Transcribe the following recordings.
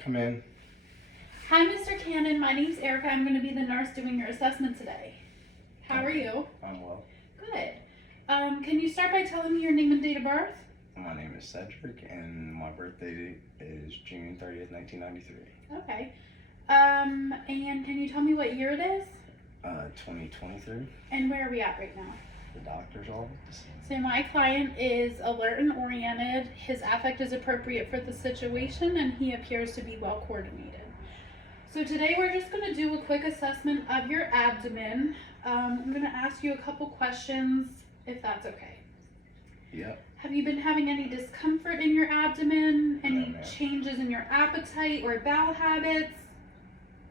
Come in. Hi, Mr. Cannon. My name's Erica. I'm going to be the nurse doing your assessment today. How are you? I'm well. Good. Can you start by telling me your name and date of birth? My name is Cedric, and my birthday is June 30th, 1993. Okay. And can you tell me what year it is? 2023. And where are we at right now? The doctor's office. So my client is alert and oriented. His affect is appropriate for the situation, and he appears to be well coordinated. So today we're just going to do a quick assessment of your abdomen. I'm going to ask you a couple questions, if that's okay. Yep. Have you been having any discomfort in your abdomen? Any No, ma'am. changes in your appetite or bowel habits?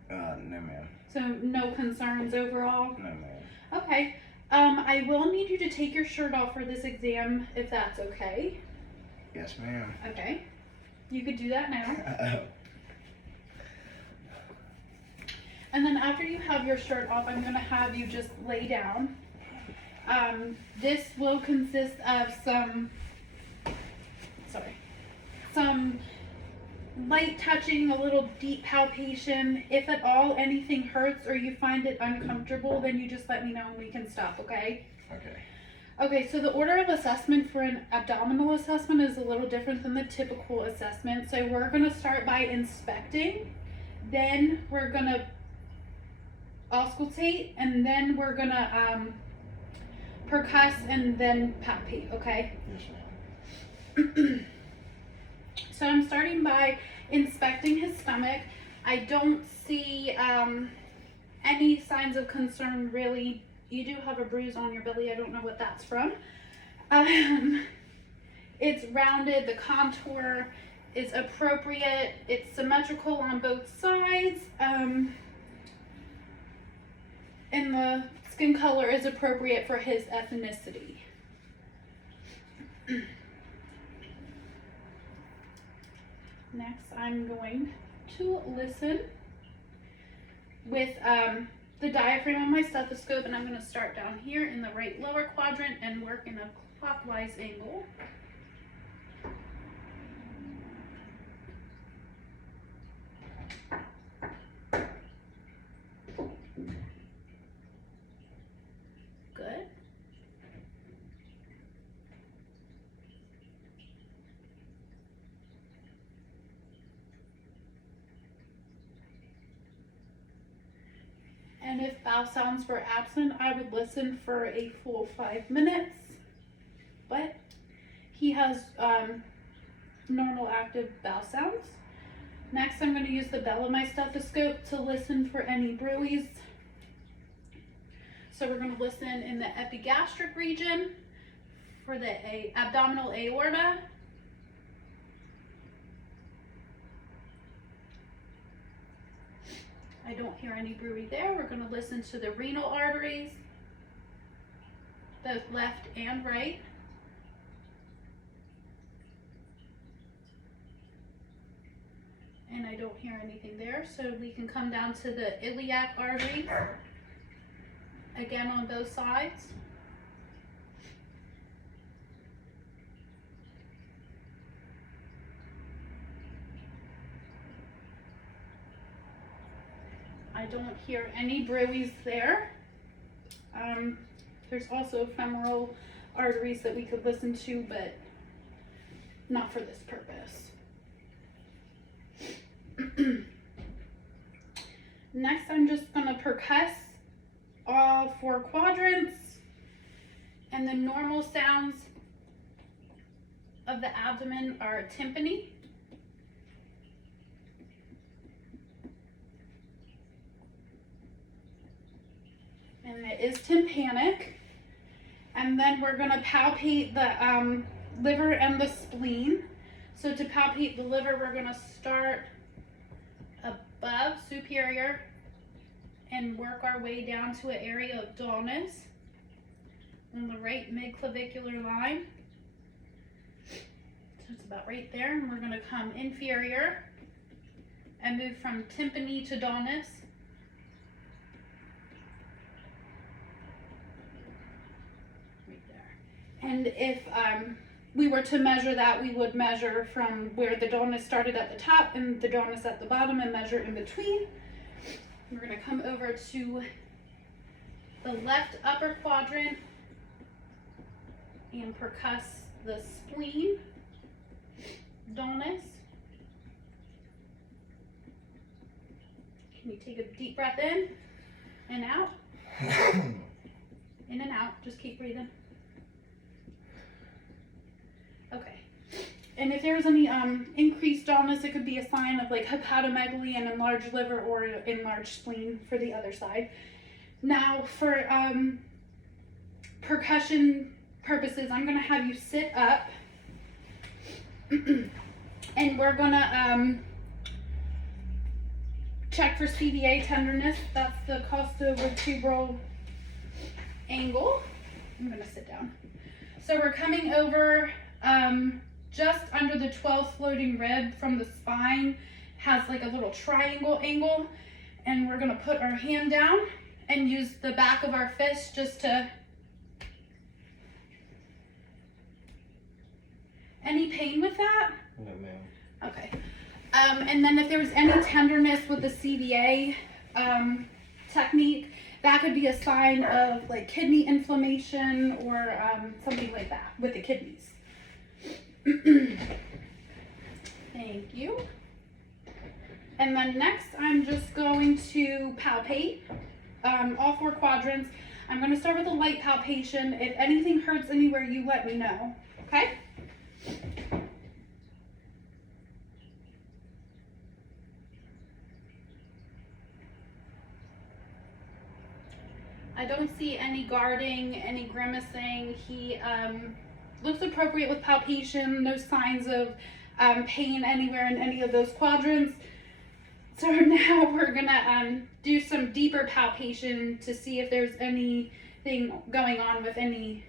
No, ma'am. So no concerns overall? No, ma'am. Okay. I will need you to take your shirt off for this exam, if that's okay. Yes, ma'am. Okay. You could do that now. And then after you have your shirt off, I'm going to have you just lay down. This will consist of some light touching, a little deep palpation. If at all anything hurts or you find it uncomfortable, then you just let me know and we can stop, okay? Okay. Okay, so the order of assessment for an abdominal assessment is a little different than the typical assessment. So we're going to start by inspecting, then we're going to auscultate, and then we're going to percuss and then palpate, okay? Yes, ma'am. So I'm starting by inspecting his stomach. I don't see any signs of concern really. You do have a bruise on your belly. I don't know what that's from. It's rounded. The contour is appropriate. It's symmetrical on both sides. And the skin color is appropriate for his ethnicity. Next, I'm going to listen with the diaphragm on my stethoscope, and I'm going to start down here in the right lower quadrant and work in a clockwise angle. Good. And if bowel sounds were absent, I would listen for a full 5 minutes. But he has normal active bowel sounds. Next, I'm going to use the bell of my stethoscope to listen for any bruise. So we're going to listen in the epigastric region for the abdominal aorta. I don't hear any bruit there. We're going to listen to the renal arteries, both left and right. And I don't hear anything there. So we can come down to the iliac artery, again on both sides. I don't hear any bruise there. There's also femoral arteries that we could listen to, but not for this purpose. Next, I'm just going to percuss all 4 quadrants, and the normal sounds of the abdomen are tympany, and it is tympanic. And then we're going to palpate the liver and the spleen. So to palpate the liver, we're going to start above superior and work our way down to an area of dullness on the right midclavicular line. So it's about right there, and we're going to come inferior and move from tympany to dullness. Right there. And if we were to measure that, we would measure from where the dullness started at the top and the dullness at the bottom and measure in between. We're going to come over to the left upper quadrant and percuss the spleen, dullness. Can you take a deep breath in and out? In and out, just keep breathing. Okay. And if there's any increased dullness, it could be a sign of like hepatomegaly and enlarged liver or enlarged spleen for the other side. Now for percussion purposes, I'm gonna have you sit up and we're gonna check for CVA tenderness. That's the costovertebral angle. I'm gonna sit down. So we're coming over just under the 12th floating rib from the spine, has like a little triangle angle, and we're gonna put our hand down and use the back of our fist just to. Any pain with that? No, ma'am. Okay. And then if there was any tenderness with the CVA technique, that could be a sign of like kidney inflammation or something like that with the kidneys. Thank you. And then next, I'm just going to palpate all 4 quadrants. I'm going to start with a light palpation. If anything hurts anywhere, you let me know. Okay? I don't see any guarding, any grimacing. He looks appropriate with palpation, no signs of pain anywhere in any of those quadrants. So now we're gonna do some deeper palpation to see if there's anything going on with any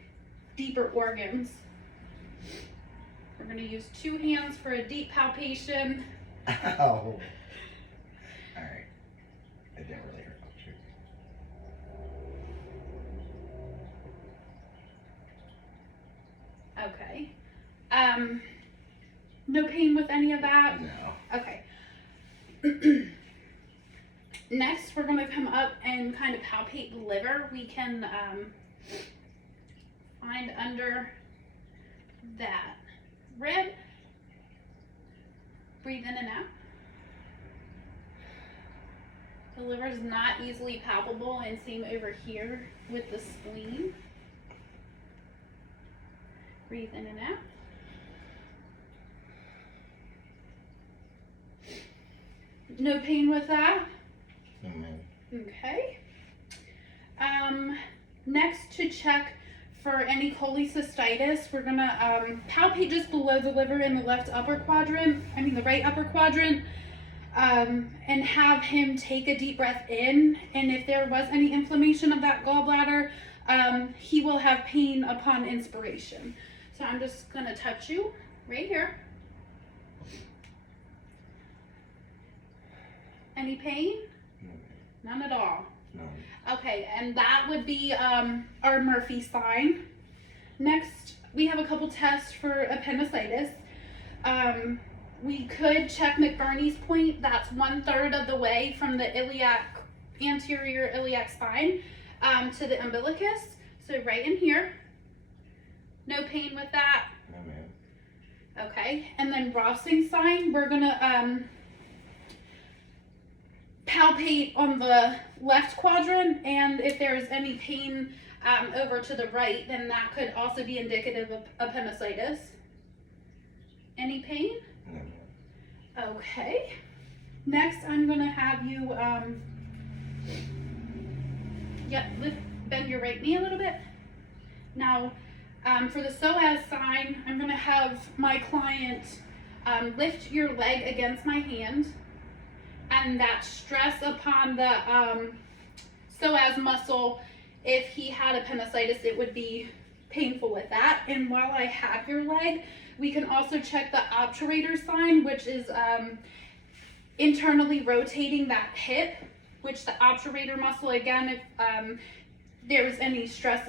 deeper organs. We're gonna use 2 hands for a deep palpation. Ow. All right. It didn't really hurt much. Okay. No pain with any of that? No. Okay. Next, we're going to come up and kind of palpate the liver. We can find under that rib. Breathe in and out. The liver is not easily palpable, and same over here with the spleen. Breathe in and out. No pain with that? No, ma'am. Okay. Next, to check for any cholecystitis, we're gonna palpate just below the liver in the left upper quadrant, the right upper quadrant, and have him take a deep breath in. And if there was any inflammation of that gallbladder, he will have pain upon inspiration. So I'm just gonna touch you right here. Any pain? No, None at all. no. Okay, and that would be our Murphy sign. Next, we have a couple tests for appendicitis. We could check McBurney's point. That's 1/3 of the way from the anterior iliac spine to the umbilicus. So right in here. No pain with that. No, ma'am. Okay, and then Rossing's sign, we're gonna palpate on the left quadrant, and if there's any pain over to the right, then that could also be indicative of appendicitis. Any pain? No, ma'am. Okay. Next, I'm gonna have you, bend your right knee a little bit. Now, for the psoas sign, I'm gonna have my client lift your leg against my hand, and that stress upon the psoas muscle, if he had appendicitis, it would be painful with that. And while I have your leg, we can also check the obturator sign, which is internally rotating that hip, which the obturator muscle, again, if there's any stress,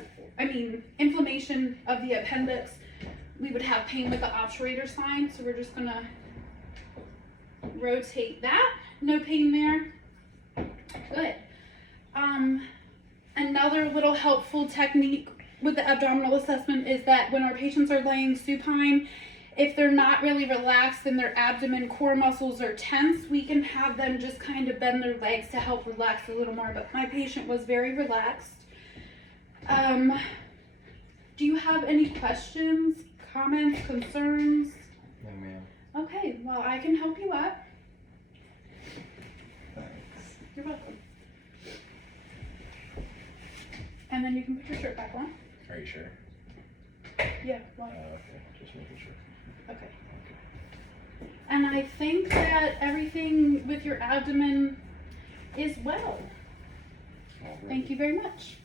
inflammation of the appendix, we would have pain with the obturator sign. So we're just gonna rotate that. No pain there. Good. Another little helpful technique with the abdominal assessment is that when our patients are laying supine, if they're not really relaxed and their abdomen core muscles are tense, we can have them just kind of bend their legs to help relax a little more. But my patient was very relaxed. Do you have any questions, comments, concerns? No, ma'am. Okay, well, I can help you up. Thanks. You're welcome. And then you can put your shirt back on. Are you sure? Yeah, why? Okay, just making sure. Okay. And I think that everything with your abdomen is well. All right. Thank you very much.